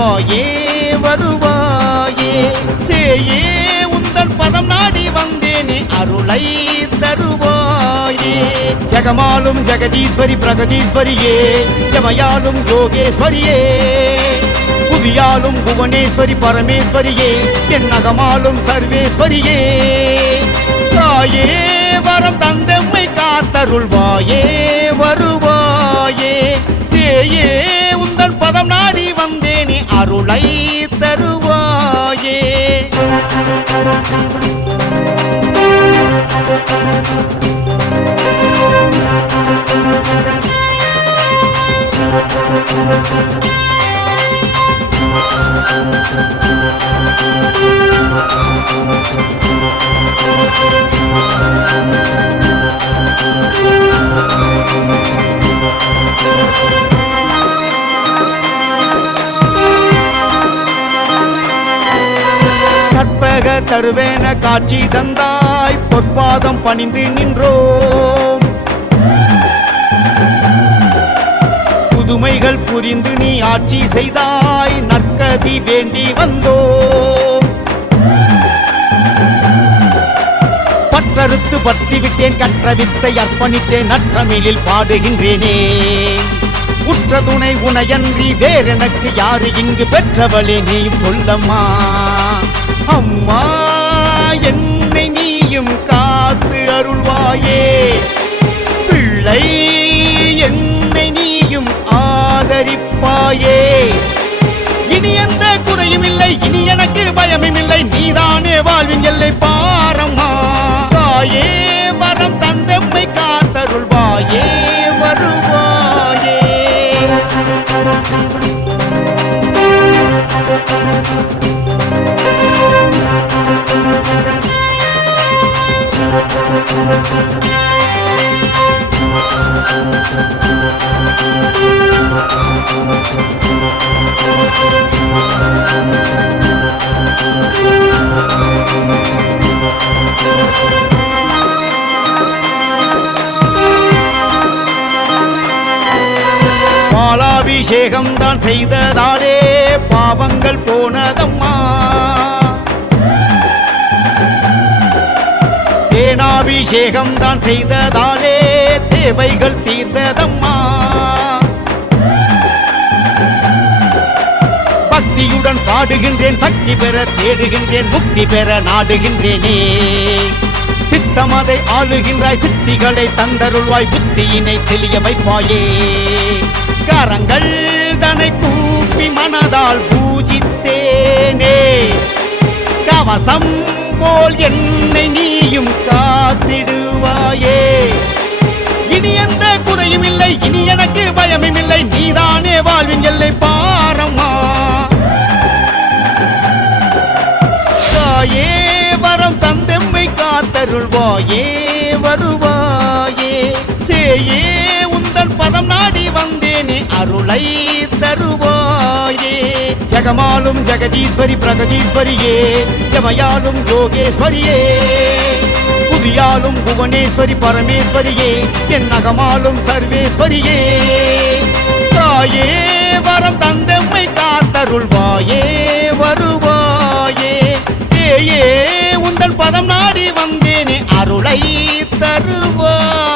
தருள்வாயே வருவாயே சேயே உந்தன் பதம் நாடி வந்தேனே அருளை தருவாயே ஜெகமாலும் ஜெகதீஸ்வரி பிரகதீஸ்வரியே யமயாலும் யோகேஸ்வரியே புவியாலும் புவனேஸ்வரி பரமேஸ்வரியே என் நகமாலும் சர்வேஸ்வரியே தாயே வரம் தந்தம்மை காத்தருள்வாயே வருவாயே சேயே உந்தன் பதம் நாடி வந்தேனே அருளை தருவாயே கற்பக தருவேன காட்சி தந்தாய் பொற்பாதம் பணிந்து நின்றோம் புதுமைகள் புரிந்து நீ ஆட்சி செய்தாய் நற்கதி வேண்டி வந்தோம் பற்றறுத்து பற்றிவிட்டேன் கற்ற வித்தை அர்ப்பணித்தேன் நற்றமிழில் பாடுகின்றேனே உற்ற துணை உனையன்றி வேறெனக்கு யாரு இங்கு பெற்றவளே நீயும் சொல்லம்மா அம்மா என்னை நீயும் காத்து அருள்வாயே பிள்ளை என்னை நீயும் ஆதரிப்பாயே இனி எந்த குறையும் இல்லை இனி எனக்கு பயமும் இல்லை நீதானே வாழ்வின் எல்லை பாரம்மா தாயே வரம் தந்தம்மை காத்தருள்வாயே வருவாயே பாலாபிஷேகம் தான் செய்ததாலே பாவங்கள் போனதம்மா தேனாபிஷேகம் தான் செய்ததாலே தேவைகள் தீர்ந்ததம்மா பக்தியுடன் பாடுகின்றேன் சக்தி பெற தேடுகின்றேன் முக்தி பெற நாடுகின்றேனே சித்தமதை ஆளுகின்றாய் சித்திகளை தந்தருள்வாய் புத்தியினை தெளிய வைப்பாயே கரங்கள் தனை கூப்பி மனதால் பூஜித்தேனே கவசம் போல் என்னை நீயும் காத்திடுவாயே இனி எந்த குறையும் இல்லை இனி எனக்கு பயமும் இல்லை நீதானே வாழ்வின் எல்லை பாரம்மா தாயே வரம் தந்தம்மை காத்தருள்வாயே வருவாயே சேயே உந்தன் பதம் நாடி வந்தேனே அருளை தருவாயே ஜெகமாலும் ஜெகதீஸ்வரி பிரகதீஸ்வரியே யமயாலும் யோகேஸ்வரியே புவியாலும் புவனேஸ்வரி பரமேஸ்வரியே என் நகமாலும் சர்வேஸ்வரியே தாயே வரம் தந்தம்மை காத்தருள்வாயே வருவாயே சேயே உந்தன் பதம் நாடி வந்தேனே அருளை தருவாயே